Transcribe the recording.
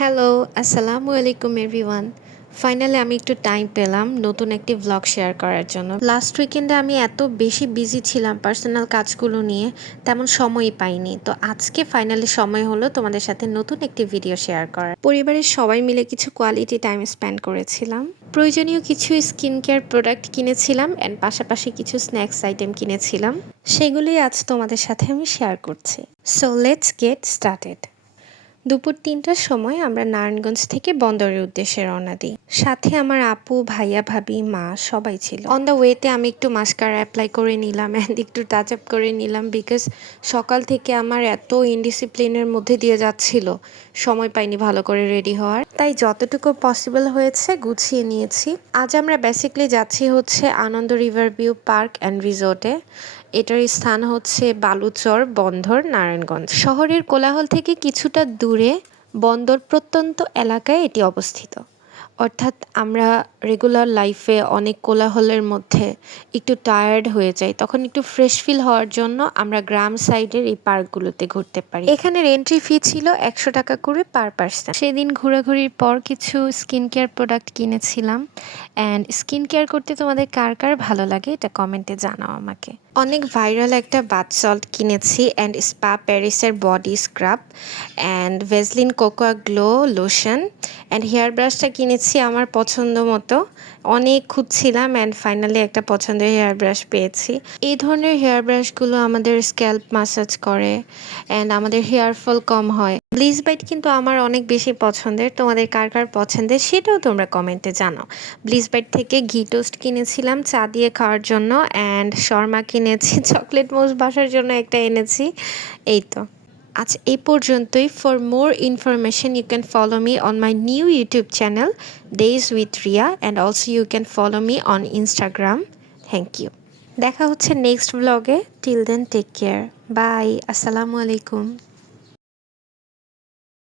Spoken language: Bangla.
হ্যালো, আসসালামু আলাইকুম এভরিওয়ান। ফাইনালি আমি একটু টাইম পেলাম নতুন একটি ভ্লগ শেয়ার করার জন্য। লাস্ট উইকেন্ডে আমি এত বেশি বিজি ছিলাম পার্সোনাল কাজগুলো নিয়ে, তেমন সময়ই পাইনি। তো আজকে ফাইনালি সময় হলো তোমাদের সাথে নতুন একটি ভিডিও শেয়ার করার। পরিবারের সবাই মিলে কিছু কোয়ালিটি টাইম স্পেন্ড করেছিলাম। প্রয়োজনীয় কিছু স্কিন কেয়ার প্রোডাক্ট কিনেছিলাম অ্যান্ড পাশাপাশি কিছু স্ন্যাক্স আইটেম কিনেছিলাম। সেগুলোই আজ তোমাদের সাথে আমি শেয়ার করছি। So let's get started. দুপুর ৩টার সময় আমরা নারায়ণগঞ্জ থেকে বন্দরের উদ্দেশ্যে রওনা দিই। সাথে আমার আপু, ভাইয়া, ভাবি, মা সবাই ছিল। অন দ্য ওয়েতে আমি একটু মাস্কারা অ্যাপ্লাই করে নিলাম অ্যান্ড একটু টাচ আপ করে নিলাম, বিকজ সকাল থেকে আমার এত ইনডিসিপ্লিনের মধ্যে দিয়ে যাচ্ছিল, সময় পাইনি ভালো করে রেডি হওয়ার। তাই যতটুকু পসিবল হয়েছে গুছিয়ে নিয়েছি। আজ আমরা বেসিক্যালি যাচ্ছি হচ্ছে আনন্দ রিভার ভিউ পার্ক অ্যান্ড রিসোর্টে। এটার স্থান হচ্ছে বালুচর, বন্দর, নারায়ণগঞ্জ। শহরের কোলাহল থেকে কিছুটা দূরে বন্দর প্রত্যন্ত এলাকায় এটি অবস্থিত। অর্থাৎ আমরা রেগুলার লাইফে অনেক কোলাহলের মধ্যে একটু টায়ার্ড হয়ে যাই, তখন একটু ফ্রেশ ফিল হওয়ার জন্য আমরা গ্রাম সাইডের এই পার্কগুলোতে ঘুরতে পারি। এখানের এন্ট্রি ফি ছিল ১০০ টাকা করে পার পার্সন। সেদিন ঘোরাঘুরির পর কিছু স্কিন কেয়ার প্রোডাক্ট কিনেছিলাম অ্যান্ড স্কিন কেয়ার করতে তোমাদের কার কার ভালো লাগে এটা কমেন্টে জানাও আমাকে। অনেক ভাইরাল একটা বাথ সল্ট কিনেছি অ্যান্ড স্পা প্যারিসের body scrub and Vaseline cocoa glow lotion and hair ব্রাশটা কিনেছি আমার পছন্দ মতো। অনেক খুঁজছিলাম অ্যান্ড ফাইনালি একটা পছন্দের হেয়ার ব্রাশ পেয়েছি। এই ধরনের হেয়ার ব্রাশগুলো আমাদের স্ক্যাল্প মাসাজ করে অ্যান্ড আমাদের হেয়ার ফল কম হয়। ব্লিচ বাইট কিন্তু আমার অনেক বেশি পছন্দের, তোমাদের কার কার পছন্দের সেটাও তোমরা কমেন্টে জানাও। ব্লিচ বাইট থেকে ঘি টোস্ট কিনেছিলাম চা দিয়ে খাওয়ার জন্য অ্যান্ড শর্মা কিনেছি, চকলেট মোজ বাসার জন্য একটা এনেছি। এই তো আজ এই পর্যন্তই। For more information you can follow me on my new YouTube channel days with Riya and also you can follow me on Instagram. Thank you. দেখা হচ্ছে নেক্সট ব্লগে। Till then take care. Bye. আসসালামু আলাইকুম।